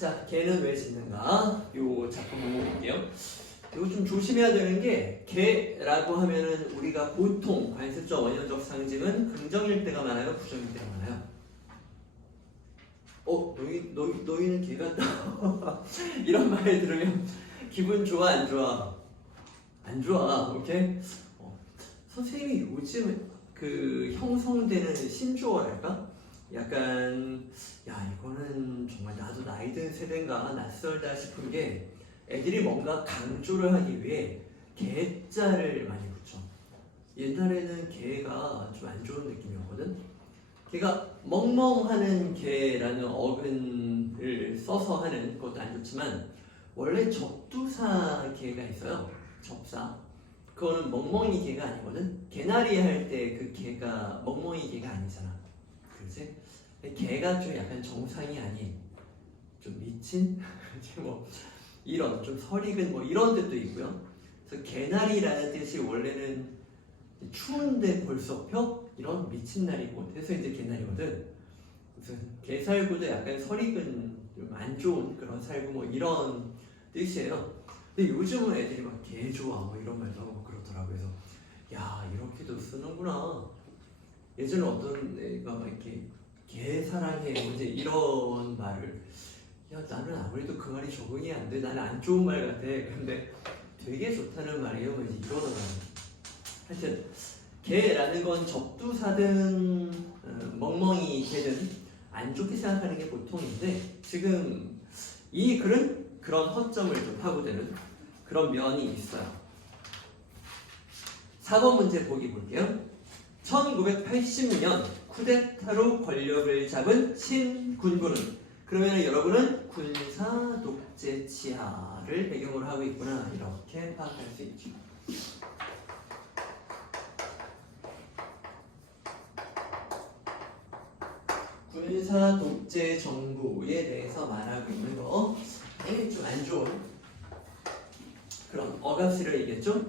자, 개는 왜 짖는가? 요 작품 한번 볼게요. 이거 좀 조심해야 되는 게 개라고 하면은 우리가 보통 관습적 원형적 상징은 긍정일 때가 많아요, 부정일 때가 많아요. 너희는 개 같다. 이런 말 들으면 기분 좋아, 안 좋아? 안 좋아, 오케이? 선생님이 요즘 그 형성되는 신조어랄까? 약간 야 이거는 정말 나도 나이 든 세대인가 낯설다 싶은 게 애들이 뭔가 강조를 하기 위해 개자를 많이 붙여. 옛날에는 개가 좀 안 좋은 느낌이었거든. 걔가 멍멍하는 개라는 어근을 써서 하는 것도 안 좋지만 원래 접두사 개가 있어요. 접사. 그거는 멍멍이 개가 아니거든. 개나리 할 때 그 개가 멍멍이 개가 아니잖아. 그렇지? 개가 좀 약간 정상이 아닌 좀 미친? 뭐 이런 좀 설익은 뭐 이런 뜻도 있고요. 그래서 개나리라는 뜻이 원래는 추운데 벌써 펴? 이런 미친 날이고 해서 이제 개나리거든. 그래서 개살구도 약간 설익은 좀 안 좋은 그런 살구 뭐 이런 뜻이에요. 근데 요즘은 애들이 막 개 좋아 뭐 이런 말도 하고 그러더라고요. 그래서 야 이렇게도 쓰는구나. 예전에 어떤 애가 막 이렇게 개 사랑해 뭐 이제 이런 말을 야 나는 아무래도 그 말이 적응이 안 돼. 나는 안 좋은 말 같아. 근데 되게 좋다는 말이에요. 뭐 이제 이러더라고요. 하여튼 개라는 건 접두사든 멍멍이 개든 안 좋게 생각하는 게 보통인데 지금 이 글은 그런 허점을 좀 파고드는 그런 면이 있어요. 4번 문제 보기 볼게요. 1980년 쿠데타로 권력을 잡은 신군부는 그러면 여러분은 군사 독재 치하를 배경으로 하고 있구나 이렇게 파악할 수 있죠. 군사 독재 정부에 대해서 말하고 있는 거 좀 안 좋은 그런 억압시를 얘기했죠.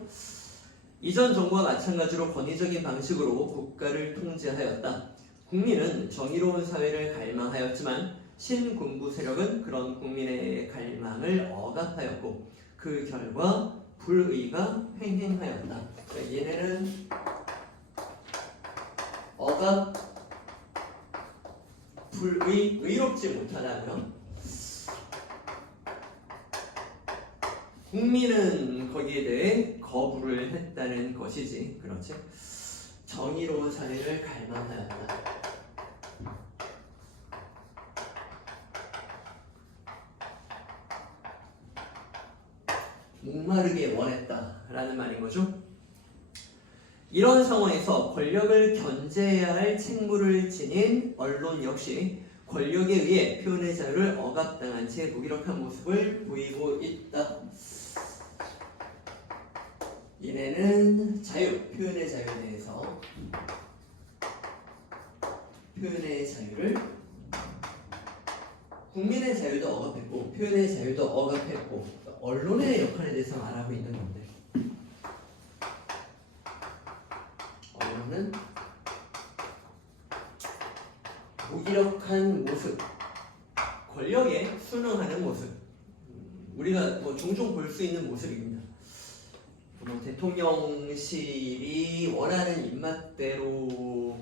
이전 정부와 마찬가지로 권위적인 방식으로 국가를 통제하였다. 국민은 정의로운 사회를 갈망하였지만 신군부 세력은 그런 국민의 갈망을 억압하였고 그 결과 불의가 횡행하였다. 얘네는 억압, 불의, 의롭지 못하다면 국민은 거기에 대해 거부를 했다는 것이지. 그렇지? 정의로운 사회를 갈망하였다. 목마르게 원했다라는 말인 거죠. 이런 상황에서 권력을 견제해야 할 책무를 지닌 언론 역시 권력에 의해 표현의 자유를 억압당한 채 무기력한 모습을 보이고 있다. 이내는 자유, 표현의 자유에 대해서 표현의 자유를 국민의 자유도 억압했고 표현의 자유도 억압했고 언론의 역할에 대해서 말하고 있는 건데 언론은 무기력한 모습, 권력에 순응하는 모습 우리가 뭐 종종 볼 수 있는 모습입니다. 뭐 대통령실이 원하는 입맛대로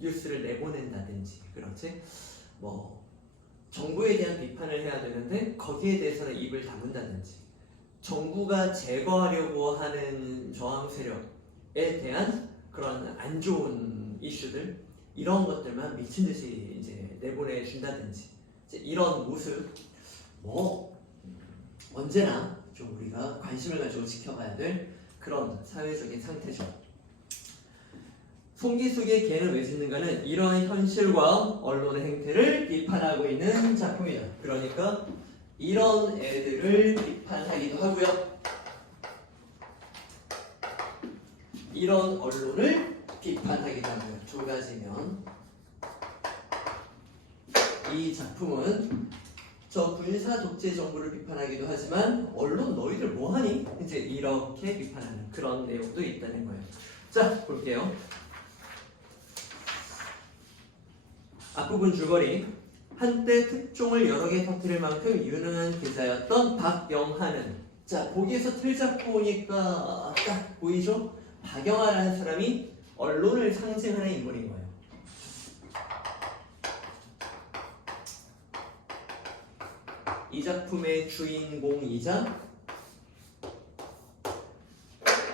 뉴스를 내보낸다든지 그렇지? 뭐 정부에 대한 비판을 해야 되는데 거기에 대해서는 입을 다문다든지 정부가 제거하려고 하는 저항 세력에 대한 그런 안 좋은 이슈들 이런 것들만 미친 듯이 이제 내보내준다든지 이제 이런 모습 뭐 언제나 좀 우리가 관심을 가지고 지켜봐야 될 그런 사회적인 상태죠. 송기숙의 개는 왜 짖는가는 이러한 현실과 언론의 행태를 비판하고 있는 작품이다. 그러니까 이런 애들을 비판하기도 하고요. 이런 언론을 비판하기도 하고요. 두 가지면 이 작품은 저 군사 독재 정부를 비판하기도 하지만 언론 너희들 뭐하니? 이제 이렇게 비판하는 그런 내용도 있다는 거예요. 자 볼게요. 앞부분 줄거리 한때 특종을 여러 개 터뜨릴 만큼 유능한 기자였던 박영하는, 자 보기에서 틀 잡고 오니까 딱 보이죠? 박영하라는 사람이 언론을 상징하는 인물인 거예요. 이 작품의 주인공이자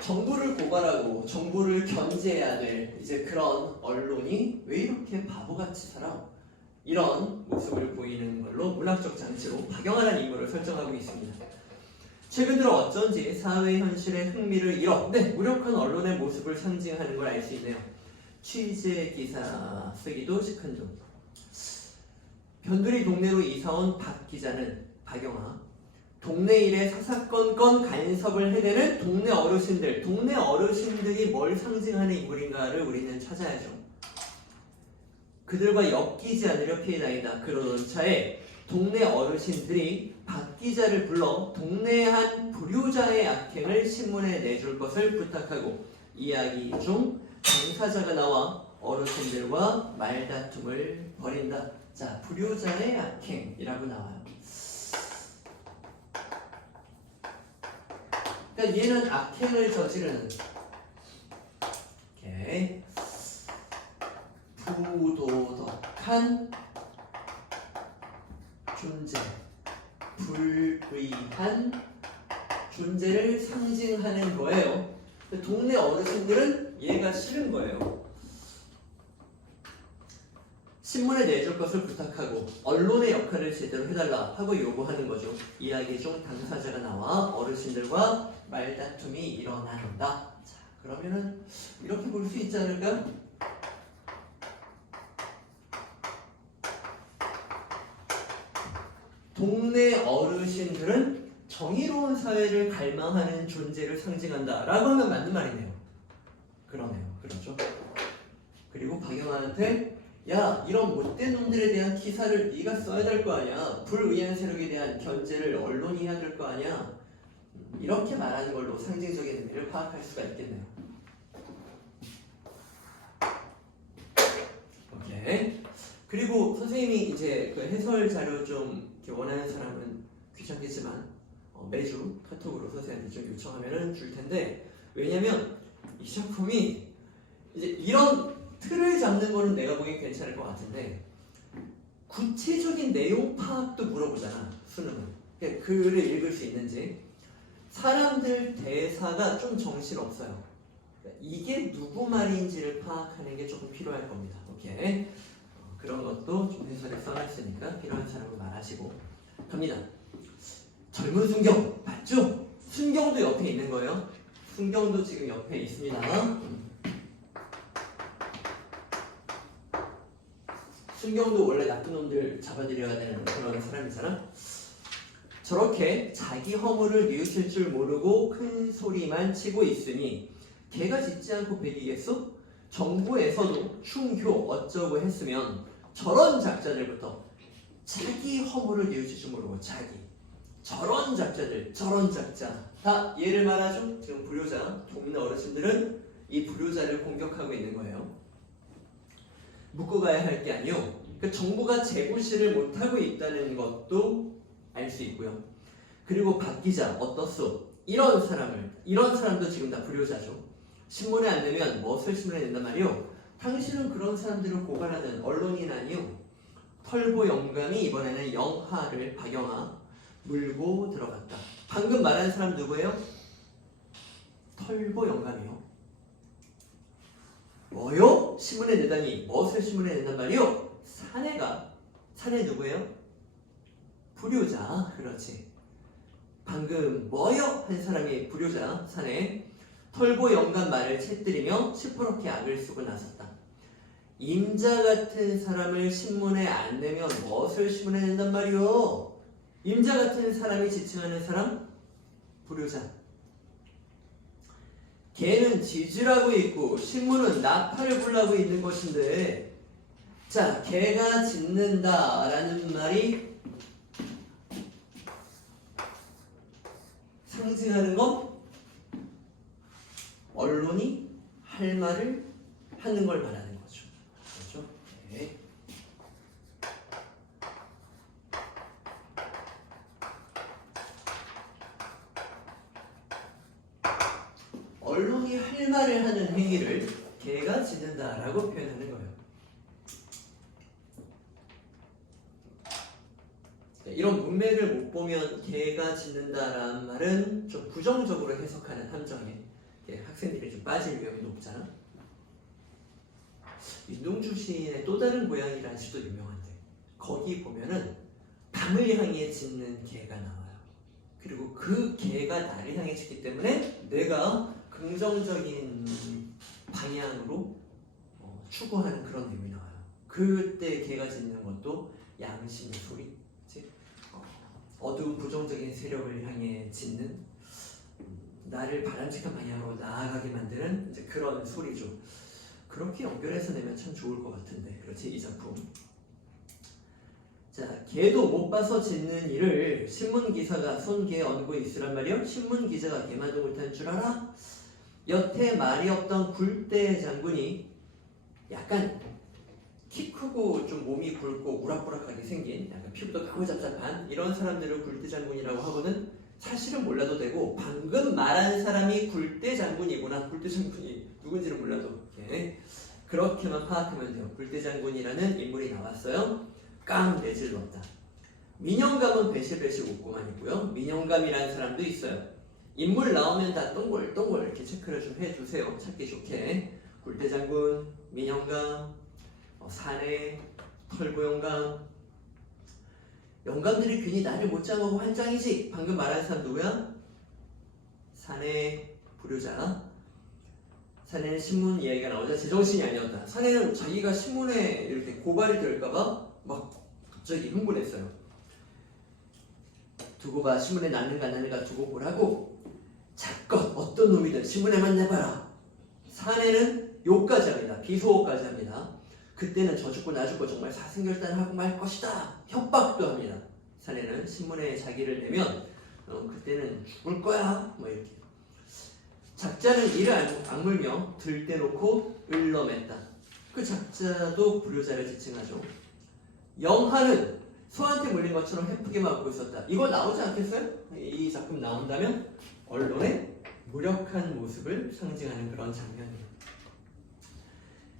정부를 고발하고 정부를 견제해야 될 이제 그런 언론이 왜 이렇게 바보같이 살아? 이런 모습을 보이는 걸로 문학적 장치로 박영하라는 인물을 설정하고 있습니다. 최근 들어 어쩐지 사회 현실의 흥미를 잃어 무력한 언론의 모습을 상징하는 걸 알 수 있네요. 취재 기사 쓰기도 시큰둥. 변두리 동네로 이사온 박 기자는 박영하, 동네 일에 사사건건 간섭을 해대는 동네 어르신들이 뭘 상징하는 인물인가를 우리는 찾아야죠. 그들과 엮이지 않으려 피해 다니다. 그러던 차에 동네 어르신들이 박 기자를 불러 동네 한 불효자의 악행을 신문에 내줄 것을 부탁하고 이야기 중 당사자가 나와 어르신들과 말다툼을 벌인다. 자, 불효자의 악행이라고 나와요. 그러니까 얘는 악행을 저지르는 부도덕한 존재, 불의한 존재를 상징하는 거예요. 동네 어르신들은 얘가 싫은 거예요. 신문에 내줄 것을 부탁하고 언론의 역할을 제대로 해달라 하고 요구하는 거죠. 이야기 중 당사자가 나와 어르신들과 말다툼이 일어난다. 자, 그러면은 이렇게 볼 수 있지 않을까? 동네 어르신들은 정의로운 사회를 갈망하는 존재를 상징한다 라고 하면 맞는 말이네요. 그러네요. 그렇죠? 그리고 박영하한테 야, 이런 못된 놈들에 대한 기사를 네가 써야 될 거 아니야. 불의한 세력에 대한 견제를 언론이 해야 될 거 아니야. 이렇게 말하는 걸로 상징적인 의미를 파악할 수가 있겠네요. 오케이. 그리고 선생님이 이제 그 해설 자료 좀 원하는 사람은 귀찮겠지만 매주 카톡으로 선생님한테 좀 요청하면은 줄 텐데, 왜냐면 이 작품이 이제 이런 틀을 잡는 거는 내가 보기엔 괜찮을 것 같은데 구체적인 내용 파악도 물어보잖아, 수능은. 그러니까 글을 읽을 수 있는지. 사람들 대사가 좀 정신없어요. 그러니까 이게 누구 말인지를 파악하는 게 조금 필요할 겁니다. 오케이. 그런 것도 좀 해설에 써놨으니까 필요한 사람은 말하시고 갑니다. 젊은 순경 맞죠? 순경도 옆에 있는 거예요. 순경도 지금 옆에 있습니다. 순경도 원래 나쁜 놈들 잡아들여야 되는 그런 사람이잖아. 저렇게 자기 허물을 뉘우칠 줄 모르고 큰 소리만 치고 있으니 개가 짖지 않고 배기겠소? 정부에서도 충효 어쩌고 했으면 저런 작자들부터 자기 허물을 뉘우칠 줄 모르고 저런 작자들, 저런 작자 다 얘를 말하죠. 지금 불효자, 동네 어르신들은 이 불효자를 공격하고 있는 거예요. 묶고 가야 할 게 아니요. 그 정부가 재구시를 못하고 있다는 것도 알 수 있고요. 그리고 박 기자 어떻소? 이런 사람도 지금 다 불효자죠. 신문에 안 내면 무엇을 신문에 낸단 말이요? 당신은 그런 사람들을 고발하는 언론인 아니요? 털보 영감이 이번에는 영하를 박영하 물고 들어갔다. 방금 말한 사람 누구예요? 털보 영감이요. 뭐요? 신문에 내다니 무엇을 신문에 낸단 말이요? 사내 누구예요? 불효자. 그렇지. 방금 뭐요? 한 사람이 불효자 사내. 털보 영감 말을 채뜨리며 시퍼렇게 악을 쓰고 나섰다. 임자 같은 사람을 신문에 안 내면 무엇을 신문에 낸단 말이요? 임자 같은 사람이 지칭하는 사람? 불효자. 개는 짖으라고 있고 신문은 나팔을 불라고 있는 것인데, 자, 개가 짖는다 라는 말이 상징하는 건 언론이 할 말을 하는 걸 말하는 거죠. 그렇죠? 네. 할 말을 하는 행위를 개가 짖는다라고 표현하는 거예요. 이런 문맥을 못 보면 개가 짖는다라는 말은 좀 부정적으로 해석하는 함정에 학생들이 좀 빠질 위험이 높잖아. 윤동주 시인의 또 다른 고양이라는 시도 유명한데 거기 보면은 밤을 향해 짖는 개가 나와요. 그리고 그 개가 나를 향해 짖기 때문에 내가 긍정적인 방향으로 추구하는 그런 내용이 나와요. 그때 개가 짖는 것도 양심의 소리, 어두운 부정적인 세력을 향해 짖는 나를 바람직한 방향으로 나아가게 만드는 이제 그런 소리죠. 그렇게 연결해서 내면 참 좋을 것 같은데, 그렇지 이 작품. 자, 개도 못 봐서 짖는 이를 신문 기사가 손 개에 얹고 있으란 말이요. 신문 기자가 개만도 못한 줄 알아? 여태 말이 없던 굴대 장군이 약간 키 크고 좀 몸이 굵고 우락부락하게 생긴 약간 피부도 까무잡잡한 이런 사람들을 굴대 장군이라고 하고는 사실은 몰라도 되고 방금 말한 사람이 굴대 장군이구나, 굴대 장군이 누군지를 몰라도 이렇게 그렇게만 파악하면 돼요. 굴대 장군이라는 인물이 나왔어요. 깡 내질렀다. 민영감은 배실배실 웃고만 있고요. 민영감이라는 사람도 있어요. 인물 나오면 다 동글동글 이렇게 체크를 좀 해주세요. 찾기 좋게. 굴대 장군, 민영감, 사내, 털보영감. 영감들이 괜히 나를 못 잡아고 환장이지. 방금 말한 사람 누구야? 사내, 불효자. 사내는 신문 이야기가 나오자 제정신이 아니었다. 사내는 자기가 신문에 이렇게 고발이 될까봐 막 갑자기 흥분했어요. 두고 봐. 신문에 났는가 안 났는가 두고 보라고. 작것 어떤 놈이든 신문에만 내봐라. 사내는 욕까지 합니다. 비속어까지 합니다. 그때는 저 죽고 나 죽고 정말 사생결단하고 말 것이다. 협박도 합니다. 사내는 신문에 자기를 내면 그때는 죽을 거야. 뭐 이렇게. 작자는 이를 악물며 들떼놓고 을러맸다. 그 작자도 불효자를 지칭하죠. 영하는 소한테 물린 것처럼 해프게 맞고 있었다. 이거 나오지 않겠어요? 이 작품 나온다면 언론의 무력한 모습을 상징하는 그런 장면이에요.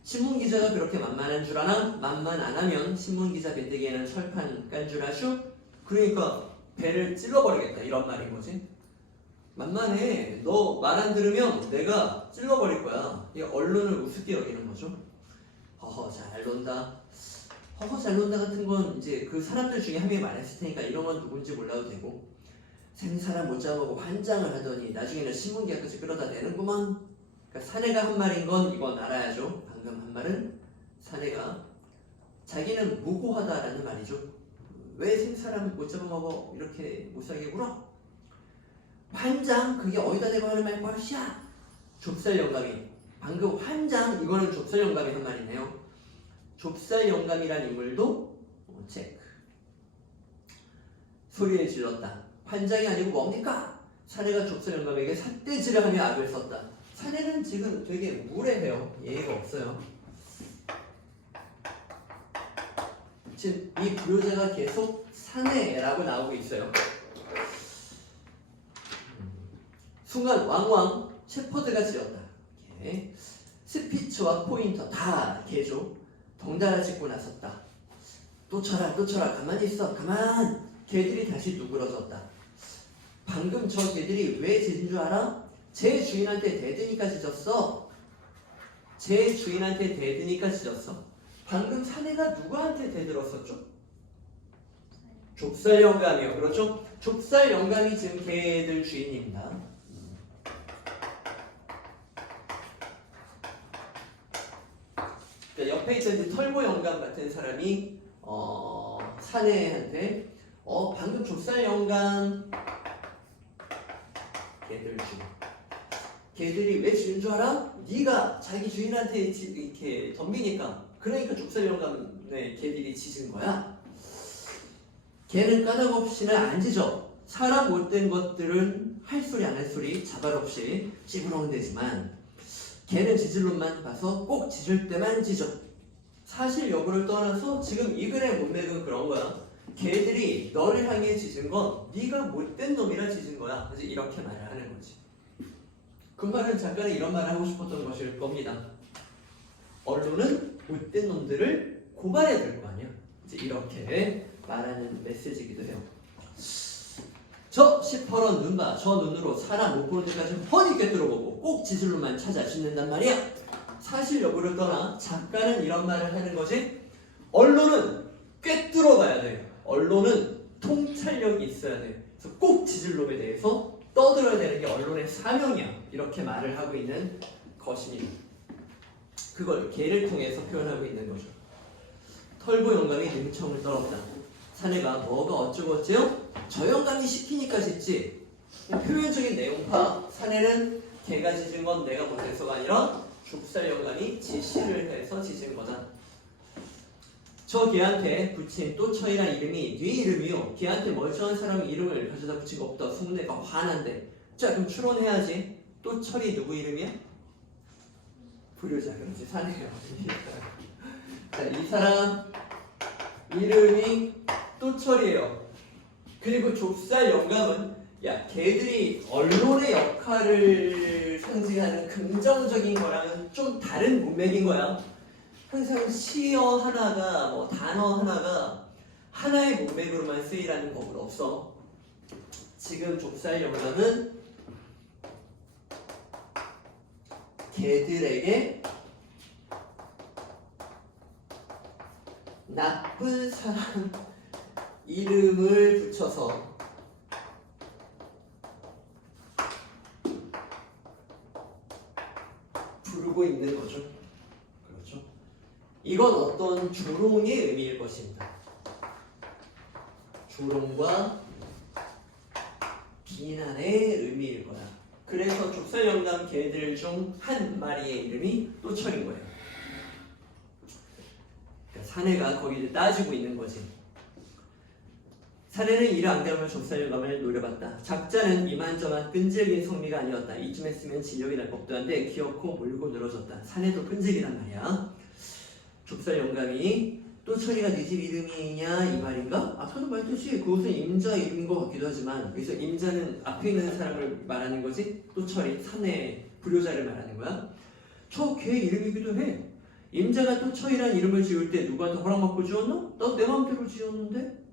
신문기자가 그렇게 만만한 줄 아나? 만만 안 하면 신문기자 배때기에는 철판 깐 줄 아슈? 그러니까 배를 찔러버리겠다 이런 말인 거지. 만만해. 너 말 안 들으면 내가 찔러버릴 거야. 이 언론을 우습게 여기는 거죠. 허허 잘 논다. 허허 잘 논다 같은 건 이제 그 사람들 중에 한 명이 말했을 테니까 이런 건 누군지 몰라도 되고, 생사람 못 잡아보고 환장을 하더니 나중에는 신문기자까지 끌어다 내는구만. 그러니까 사내가 한 말인 건 이건 알아야죠. 방금 한 말은 사내가 자기는 무고하다라는 말이죠. 왜 생사람 못 잡아먹어 이렇게 못살게 굴어? 환장 그게 어디다 대고 하는 말 것이야. 좁쌀 영감이 방금 환장 이거는 좁쌀 영감이 한 말이네요. 좁쌀 영감이란 인물도 체크. 소리를 질렀다. 환장이 아니고 뭡니까? 사내가 좁쌀 영감에게 삿대질을 하며 악을 썼다. 사내는 지금 되게 무례해요. 예의가 없어요. 지금 이 불효자가 계속 사내라고 나오고 있어요. 순간 왕왕 셰퍼드가 지었다. 스피처와 포인터 다 개죠. 덩달아 짖고 나섰다. 또 쳐라 또 쳐라 가만히 있어 가만. 개들이 다시 누그러졌다. 방금 저 개들이 왜 짖은 줄 알아? 제 주인한테 대드니까 짖었어. 제 주인한테 대드니까 짖었어. 방금 사내가 누구한테 대들었었죠? 좁쌀 영감이요. 그렇죠? 좁쌀 영감이 지금 개들 주인입니다. 옆에 있던 털보 영감 같은 사람이 사내한테 방금 좁쌀 영감 개들 주인. 개들이 왜 짖는 줄 알아? 네가 자기 주인한테 이렇게 덤비니까. 그러니까 좁쌀 영감의 개들이 짖은 거야. 개는 까닭없이는 안 짖어. 사람 못된 것들은 할 소리 안 할 소리 자발 없이 찌부렁대지만 개는 짖을 놈만 봐서 꼭 짖을 때만 짖어. 사실 여부를 떠나서 지금 이 글의 문맥은 그런 거야. 개들이 너를 향해 짖은 건 네가 못된 놈이라 짖은 거야. 그래서 이렇게 말을 하는 거지. 그 말은 작가는 이런 말을 하고 싶었던 것일 겁니다. 언론은 못된 놈들을 고발해야 될 거 아니야. 이제 이렇게 말하는 메시지이기도 해요. 저 시퍼런 눈 봐. 저 눈으로 사람 못 보는 데까지 훤히 꿰뚫어보고 꼭 지질로만 찾아 짓는단 말이야. 사실 여부를 떠나 작가는 이런 말을 하는 거지. 언론은 꿰뚫어봐야 돼. 언론은 통찰력이 있어야 돼. 그래서 꼭 지질놈에 대해서 떠들어야 되는 게 언론의 사명이야. 이렇게 말을 하고 있는 것입니다. 그걸 개를 통해서 표현하고 있는 거죠. 털보 영감이 능청을 떨었다. 사내가 뭐가 어쩌고저쩌요? 저 영감이 시키니까 짓지. 표면적인 내용파. 사내는 개가 짖은 건 내가 못해서가 아니라 좁쌀 영감이 지시를 해서 짖은 거다. 저 개한테 붙인 또처이란 이름이 네 이름이요. 개한테 멀쩡한 사람이 이름을 가져다 붙인 거 없다. 소문내가 화난대. 자 그럼 추론해야지. 또철이 누구 이름이야? 불효자. 그렇지 사내요. 자 이 사람 이름이 또철이에요. 그리고 좁쌀 영감은 야 개들이 언론의 역할을 상징하는 긍정적인 거랑은 좀 다른 문맥인 거야. 항상 시어 하나가 뭐 단어 하나가 하나의 문맥으로만 쓰이라는 법은 없어. 지금 좁쌀 영감은 개들에게 나쁜 사람 이름을 붙여서 부르고 있는 거죠. 그렇죠? 이건 어떤 조롱의 의미일 것입니다. 조롱과 비난의 의미일 거야. 그래서 좁쌀 영감 개들 중 한 마리의 이름이 또철인 거예요. 사내가 거기를 따지고 있는 거지. 사내는 이를 안되면 좁쌀 영감을 노려봤다. 작자는 이만저만 끈질긴 성미가 아니었다. 이쯤 했으면 진력이 날 법도 한데 귀엽고 몰고 늘어졌다. 사내도 끈질기란 말이야. 좁쌀 영감이 또철이가 네 집 이름이냐 이 말인가? 아까도 말했듯이 그것은 임자 이름인 것 같기도 하지만 여기서 임자는 앞에 있는 사람을 말하는 거지. 또철이 사내 불효자를 말하는 거야. 저 걔 이름이기도 해. 임자가 또철이란 이름을 지을 때 누구한테 허락받고 지었나? 나도 내 마음대로 지었는데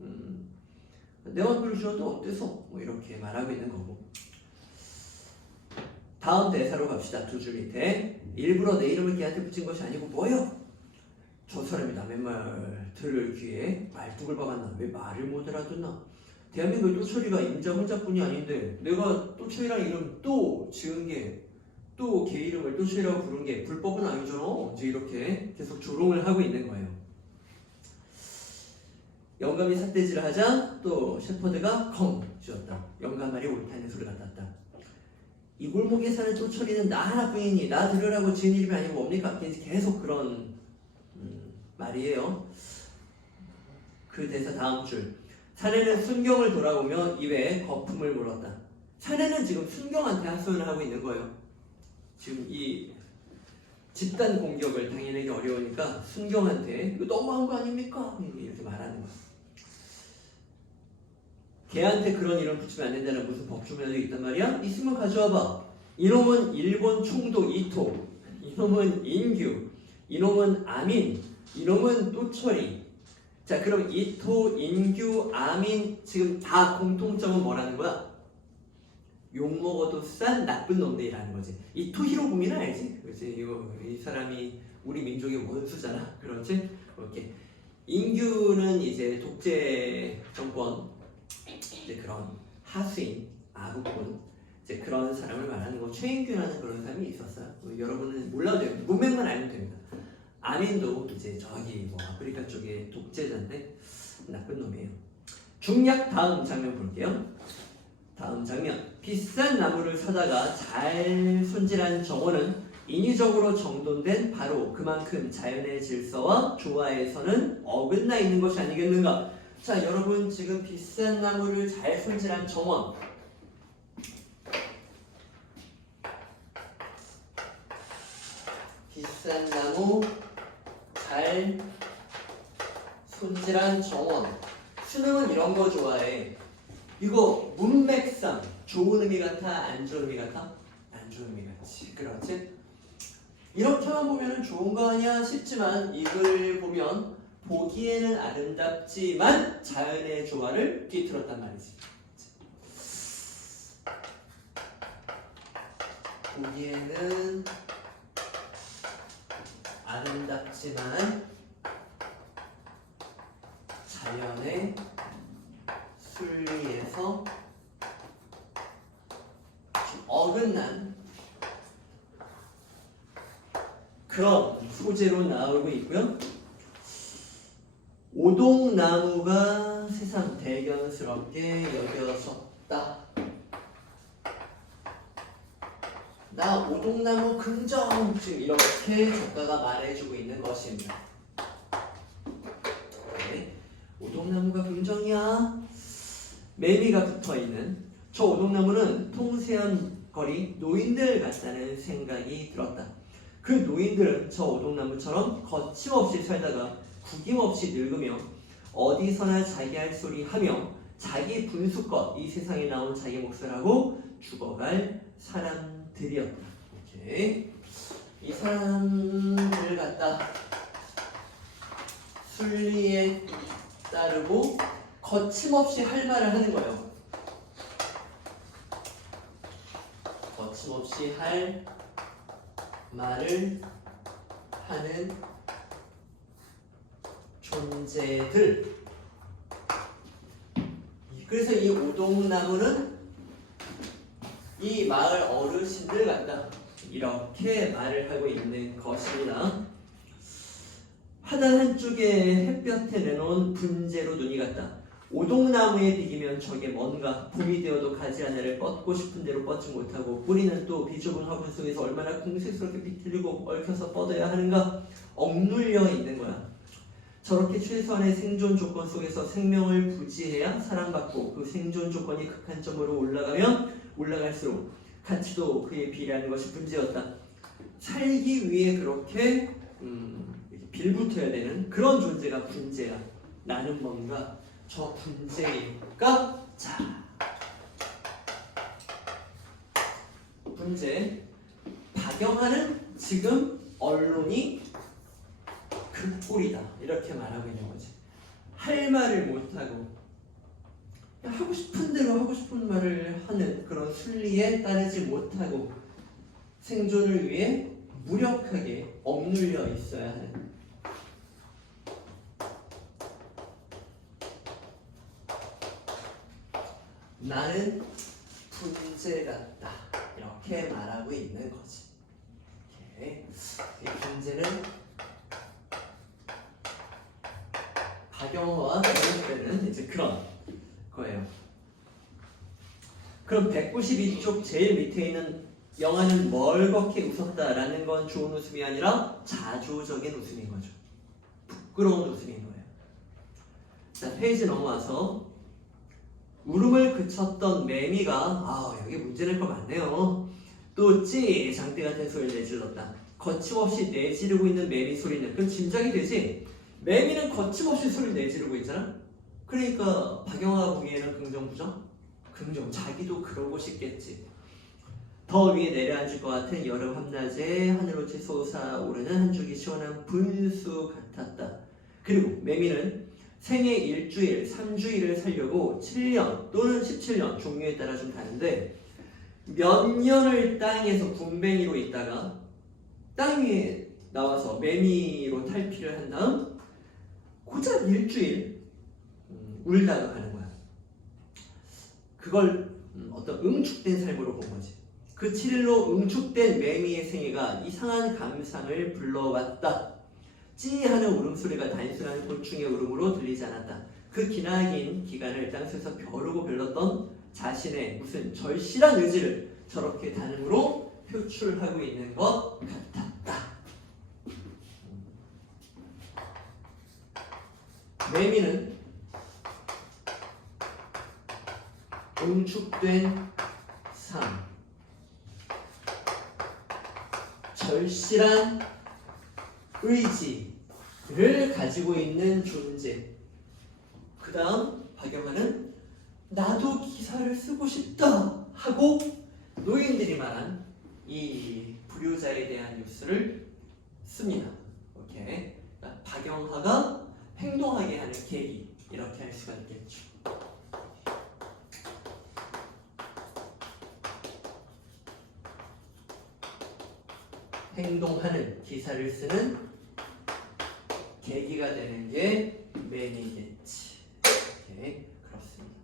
내 마음대로 지어도 어때서? 뭐 이렇게 말하고 있는 거고. 다음 대사로 갑시다. 두 줄 밑에 일부러 내 이름을 걔한테 붙인 것이 아니고 뭐요? 저 사람이 남의 말 들을 귀에 말뚝을 박았나? 왜 말을 못 알아듣나? 대한민국의 또철이가 임자 혼자뿐이 아닌데 내가 또철이라는 이름 또 지은 게 또 걔 이름을 또철이라고 부른 게 불법은 아니잖아. 이제 이렇게 계속 조롱을 하고 있는 거예요. 영감이 삿대질을 하자 또 셰퍼드가 컹 쥐었다. 영감 말이 옳다는 소리가 났다. 이 골목에 사는 또철이는 나 하나뿐이니 나 들으라고 지은 이름이 아니고 뭡니까? 계속 그런 말이에요. 그 대사 다음 줄. 사내는 순경을 돌아오며 입에 거품을 물었다. 사내는 지금 순경한테 하소연을 하고 있는 거예요. 지금 이 집단 공격을 당해내기 어려우니까 순경한테 이거 너무한 거 아닙니까? 이렇게 말하는 거야. 걔한테 그런 이름 붙이면 안 된다는 무슨 법조문에도 있단 말이야? 있으면 가져와봐. 이놈은 일본 총독 이토, 이놈은 인규, 이놈은 아민, 이놈은 또철이. 자 그럼 이토, 인규, 아민 지금 다 공통점은 뭐라는 거야? 욕먹어도 싼 나쁜 놈들이라는 거지. 이토 히로부미는 알지? 그렇지? 이 사람이 우리 민족의 원수잖아. 그렇지? 이렇게 인규는 이제 독재 정권 이제 그런 하수인 아부꾼 이제 그런 사람을 말하는 거. 최인규라는 그런 사람이 있었어요. 여러분은 몰라도 돼요. 문맥만 알면 됩니다. 아민도 이제 저기 뭐 아프리카 쪽에 독재자인데 나쁜 놈이에요. 중략 다음 장면 볼게요. 다음 장면. 비싼 나무를 사다가 잘 손질한 정원은 인위적으로 정돈된 바로 그만큼 자연의 질서와 조화에서는 어긋나 있는 것이 아니겠는가. 자 여러분 지금 비싼 나무를 잘 손질한 정원 비싼 나무 잘 손질한 정원. 수능은 이런 거 좋아해. 이거 문맥상 좋은 의미 같아? 안 좋은 의미 같아? 안 좋은 의미겠지. 그렇지? 이렇게만 보면 좋은 거 아니야 싶지만 이걸 보면 보기에는 아름답지만 자연의 조화를 뒤틀었단 말이지. 보기에는 아름답지만 자연의 순리에서 어긋난 그런 소재로 나오고 있고요. 오동나무가 세상 대견스럽게 여겨졌다. 나 오동나무 긍정 지금 이렇게 작가가 말해주고 있는 것입니다. 네. 오동나무가 긍정이야. 매미가 붙어있는 저 오동나무는 통세연 거리 노인들 같다는 생각이 들었다. 그 노인들은 저 오동나무처럼 거침없이 살다가 구김없이 늙으며 어디서나 자기 할 소리 하며 자기 분수껏 이 세상에 나온 자기 몫을 하고 죽어갈 사람들이었다. 오케이. 이 사람들을 갖다 순리에 따르고 거침없이 할 말을 하는 거예요. 거침없이 할 말을 하는 존재들. 그래서 이 오동나무는 이 마을 어르신들 같다. 이렇게 말을 하고 있는 것입니다. 화단 한쪽에 햇볕에 내놓은 분재로 눈이 갔다. 오동나무에 비기면 저게 뭔가 봄이 되어도 가지 하나를 뻗고 싶은 대로 뻗지 못하고 뿌리는 또 비좁은 화분 속에서 얼마나 궁색스럽게 비틀리고 얽혀서 뻗어야 하는가 억눌려 있는 거야. 저렇게 최소한의 생존 조건 속에서 생명을 부지해야 사랑받고 그 생존 조건이 극한점으로 올라가면 올라갈수록 가치도 그에 비례하는 것이 분재였다. 살기 위해 그렇게 빌붙어야 되는 그런 존재가 분재야. 나는 뭔가 저 분재일까? 자, 분재. 박영하는 지금 언론이 그 꼴이다. 이렇게 말하고 있는 거지. 할 말을 못하고 하고 싶은 대로 하고 싶은 말을 하는 그런 순리에 따르지 못하고 생존을 위해 무력하게 억눌려 있어야 하는 나는 분재 같다. 이렇게 말하고 있는 거지. 오케이. 이 분재는 박영화와 결혼되는 이제 그런 거예요. 그럼 192쪽 제일 밑에 있는 영화는 멀겋게 웃었다라는 건 좋은 웃음이 아니라 자조적인 웃음인 거죠. 부끄러운 웃음인 거예요. 자, 페이지 넘어와서 울음을 그쳤던 매미가 여기 문제낼 거 많네요. 또 장대 같은 소리를 내질렀다. 거침없이 내지르고 있는 매미 소리는 그럼 짐작이 되지? 매미는 거침없이 소리를 내지르고 있잖아. 그러니까 박영화가 보기에는 긍정 부정? 긍정. 자기도 그러고 싶겠지. 더 위에 내려앉을 것 같은 여름 한낮에 하늘로치 솟아오르는 한 줄기 시원한 분수 같았다. 그리고 매미는 생애 일주일, 3주일을 살려고 7년 또는 17년 종류에 따라 좀 다른데 몇 년을 땅에서 군뱅이로 있다가 땅 위에 나와서 매미로 탈피를 한 다음 고작 일주일 울다가 가는 거야. 그걸 어떤 응축된 삶으로 본 거지. 그 7일로 응축된 매미의 생애가 이상한 감상을 불러왔다. 찌하는 울음소리가 단순한 곤충의 울음으로 들리지 않았다. 그 기나긴 기간을 땅속에서 벼르고 별렀던 자신의 무슨 절실한 의지를 저렇게 단음으로 표출하고 있는 것 같았다. 매미는 응축된 삶, 절실한 의지를 가지고 있는 존재. 그 다음 박영하는 나도 기사를 쓰고 싶다 하고 노인들이 말한 이 불효자에 대한 뉴스를 씁니다. 오케이. 그러니까 박영하가 행동하게 하는 계기 이렇게 할 수가 있겠죠. 행동하는 기사를 쓰는 계기가 되는 게 맨이겠지. 오케이, 그렇습니다.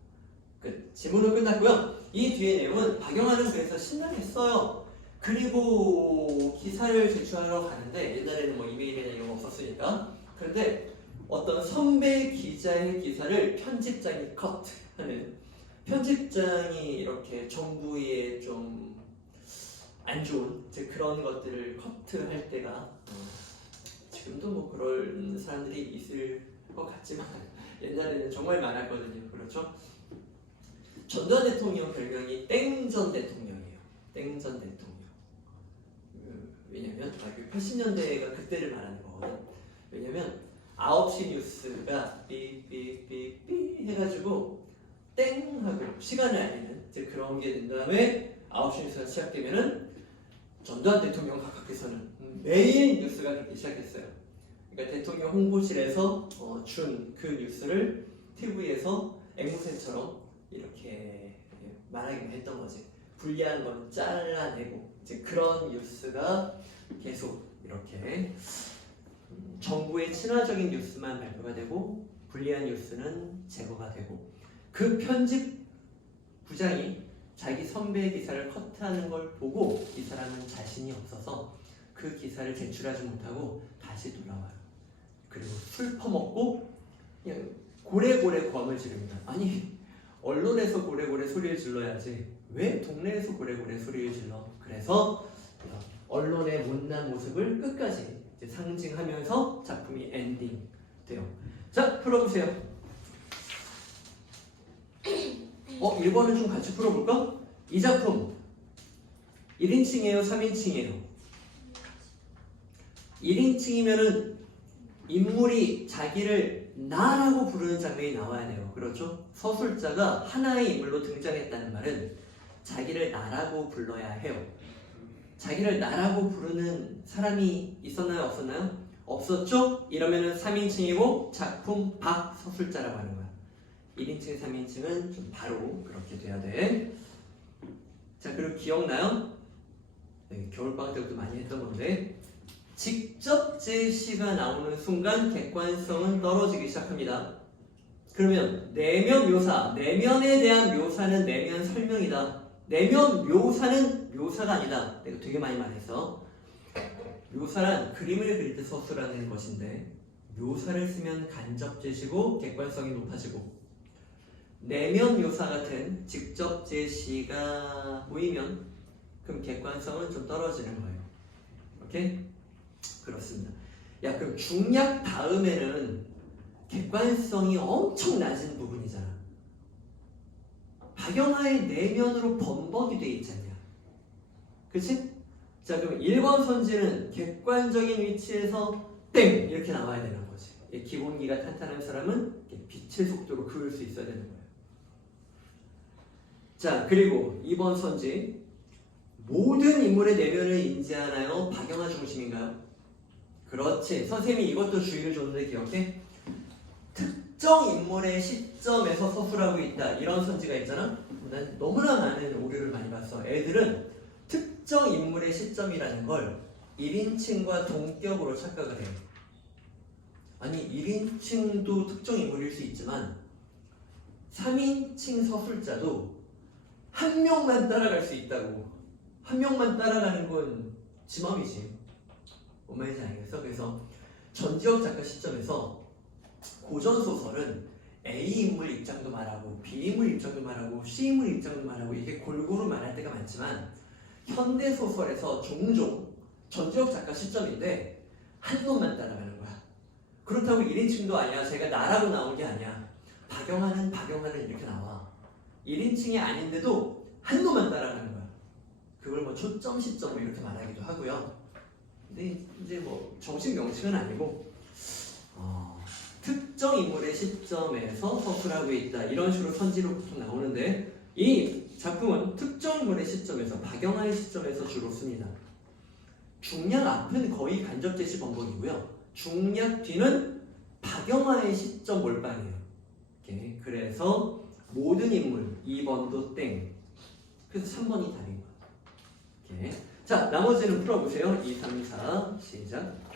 끝. 지문은 끝났고요. 이 뒤에 내용은 박영하는 그래서 신나게 써요. 그리고 기사를 제출하러 가는데 옛날에는 뭐 이메일이나 이런 거 없었으니까. 그런데 어떤 선배 기자의 기사를 편집장이 컷하는, 편집장이 이렇게 정부에 좀 안 좋은 그런 것들을 커트할 때가 지금도 뭐 그런 사람들이 있을 것 같지만 옛날에는 정말 많았거든요. 그렇죠? 전두환 대통령 별명이 땡전 대통령이에요. 땡전 대통령. 왜냐면 80년대가 그때를 말하는 거거든. 왜냐면 9시 뉴스가 삐삐삐삐 해가지고 땡 하고 시간을 알리는 그런 게 된 다음에 9시 뉴스가 시작되면은 전두환 대통령 각각에서는 매일 뉴스가 그렇게 시작했어요. 그러니까 대통령 홍보실에서 준 그 뉴스를 TV에서 앵무새처럼 이렇게 말하기만 했던 거지. 불리한 건 잘라내고 이제 그런 뉴스가 계속 이렇게 정부의 친화적인 뉴스만 발표가 되고 불리한 뉴스는 제거가 되고, 그 편집 부장이 자기 선배의 기사를 커트하는 걸 보고 이 사람은 자신이 없어서 그 기사를 제출하지 못하고 다시 돌아와요. 그리고 술 퍼먹고 그냥 고래고래 고함을 지릅니다. 아니, 언론에서 고래고래 소리를 질러야지 왜 동네에서 고래고래 소리를 질러? 그래서 언론의 못난 모습을 끝까지 이제 상징하면서 작품이 엔딩 돼요. 자, 풀어보세요. 1번은 좀 같이 풀어볼까? 이 작품 1인칭이에요? 3인칭이에요? 1인칭이면은 인물이 자기를 나라고 부르는 장면이 나와야 돼요. 그렇죠? 서술자가 하나의 인물로 등장했다는 말은 자기를 나라고 불러야 해요. 자기를 나라고 부르는 사람이 있었나요? 없었나요? 없었죠? 이러면은 3인칭이고 작품 박 서술자라고 하는 거야. 1인칭, 3인칭은 좀 바로 그렇게 돼야 돼. 자, 그리고 기억나요? 네, 겨울방학 때부터 많이 했던 건데, 직접 제시가 나오는 순간 객관성은 떨어지기 시작합니다. 그러면 내면 묘사, 내면에 대한 묘사는 내면 설명이다. 내면 묘사는 묘사가 아니다. 내가 되게 많이 말했어. 묘사란 그림을 그릴 때 서술하는 것인데, 묘사를 쓰면 간접 제시고 객관성이 높아지고, 내면 묘사 같은 직접 제시가 보이면 그럼 객관성은 좀 떨어지는 거예요. 오케이? 그렇습니다. 야, 그럼 중약 다음에는 객관성이 엄청 낮은 부분이잖아. 박영하의 내면으로 범벅이 돼 있잖냐. 그치? 자, 그럼 1번 선지는 객관적인 위치에서 땡! 이렇게 나와야 되는 거지. 기본기가 탄탄한 사람은 빛의 속도로 그을 수 있어야 되는 거예요. 자, 그리고 2번 선지, 모든 인물의 내면을 인지하나요? 박영하 중심인가요? 그렇지. 선생님이 이것도 주의를 줬는데 기억해? 특정 인물의 시점에서 서술하고 있다. 이런 선지가 있잖아? 난 너무나 많은 오류를 많이 봤어. 애들은 특정 인물의 시점이라는 걸 1인칭과 동격으로 착각을 해요. 아니, 1인칭도 특정 인물일 수 있지만 3인칭 서술자도 한 명만 따라갈 수 있다고. 한 명만 따라가는 건 지 맘이지. 뭔 말인지 알겠어? 그래서 전지혁 작가 시점에서 고전소설은 A 인물 입장도 말하고 B 인물 입장도 말하고 C 인물 입장도 말하고 이게 골고루 말할 때가 많지만, 현대소설에서 종종 전지혁 작가 시점인데 한 놈만 따라가는 거야. 그렇다고 1인칭도 아니야. 제가 나라고 나온 게 아니야. 박영하는 이렇게 나와. 1인칭이 아닌데도 한 놈만 따라가는 거야. 그걸 뭐 초점, 시점 뭐 이렇게 말하기도 하고요. 근데 이제 뭐 정식 명칭은 아니고 특정 인물의 시점에서 서술하고 있다. 이런 식으로 선지로 보통 나오는데, 이 작품은 특정 인물의 시점에서 박영하의 시점에서 주로 씁니다. 중략 앞은 거의 간접 제시 번복이고요. 중략 뒤는 박영하의 시점 몰빵이에요. 오케이. 그래서 모든 인물 2번도 땡. 그래서 3번이 답인 거예요. 오케이. 자, 나머지는 풀어보세요. 2, 3, 4 시작.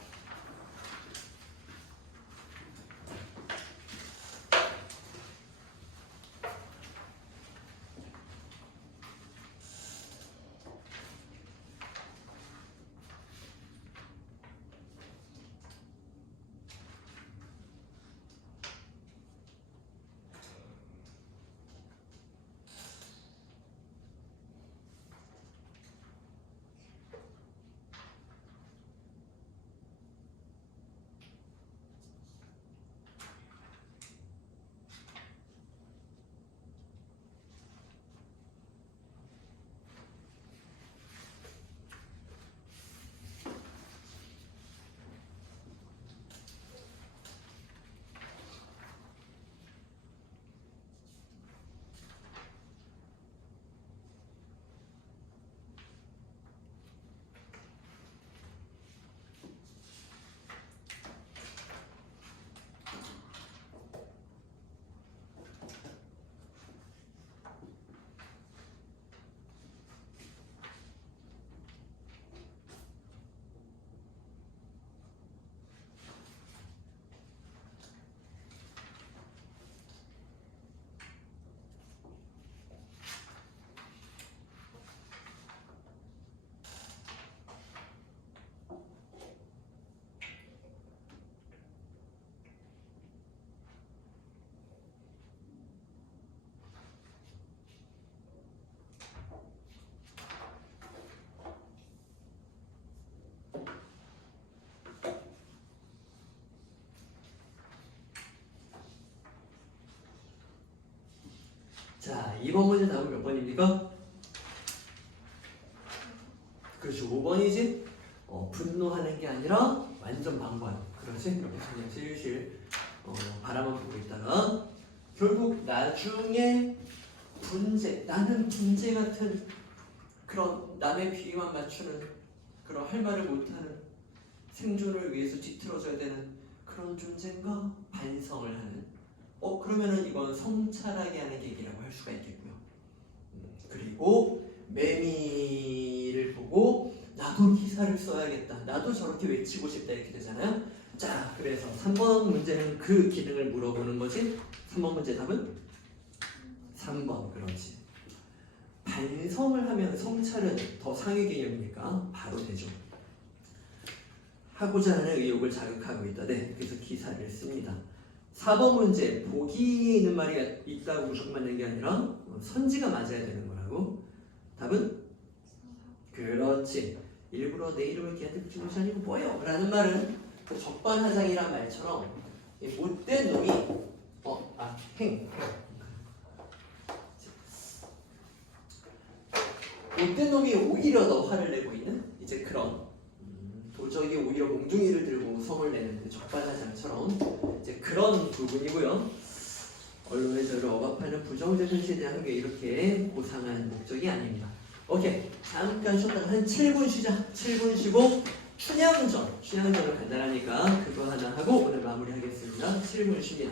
자, 2번 문제 답은 몇 번입니까? 그렇죠, 5번이지? 분노하는 게 아니라 완전 방관. 그렇지? 이렇게 그냥 슬슬 바라만 보고 있다가 결국 나중에 분재, 나는 분재 같은 그런 남의 비위만 맞추는 그런 할 말을 못하는 생존을 위해서 뒤틀어져야 되는 그런 존재인가? 반성을 하는. 그러면은 이건 성찰하게 하는 계기라고 할 수가 있겠고요. 그리고 매미를 보고 나도 기사를 써야겠다. 나도 저렇게 외치고 싶다 이렇게 되잖아요. 자, 그래서 3번 문제는 그 기능을 물어보는 거지. 3번 문제 답은 3번. 그렇지. 반성을 하면 성찰은 더 상위 개념이니까 바로 되죠. 하고자 하는 의욕을 자극하고 있다. 네, 그래서 기사를 씁니다. 4번 문제, 복이 있는 말이 있다고 무조건 맞는 게 아니라 선지가 맞아야 되는 거라고. 답은? 그렇지. 일부러 내 이름을 걔한테 붙이는 것이 아니고 뭐예요? 라는 말은 그 적반하장이란 말처럼 이 못된 놈이 못된 놈이 오히려 더 화를 내고 있는 이제 그런 도적이 오히려 몽둥이를 들고 성을 내는 적반하장처럼 이제 그런 부분이고요. 언론의 저를 억압하는 부정적 현실에 대한 게 이렇게 고상한 목적이 아닙니다. 오케이, 잠깐 쉬었다가 한 7분 쉬자. 7분 쉬고 춘향전을 간단하니까 그거 하나 하고 오늘 마무리하겠습니다. 7분 쉽니다.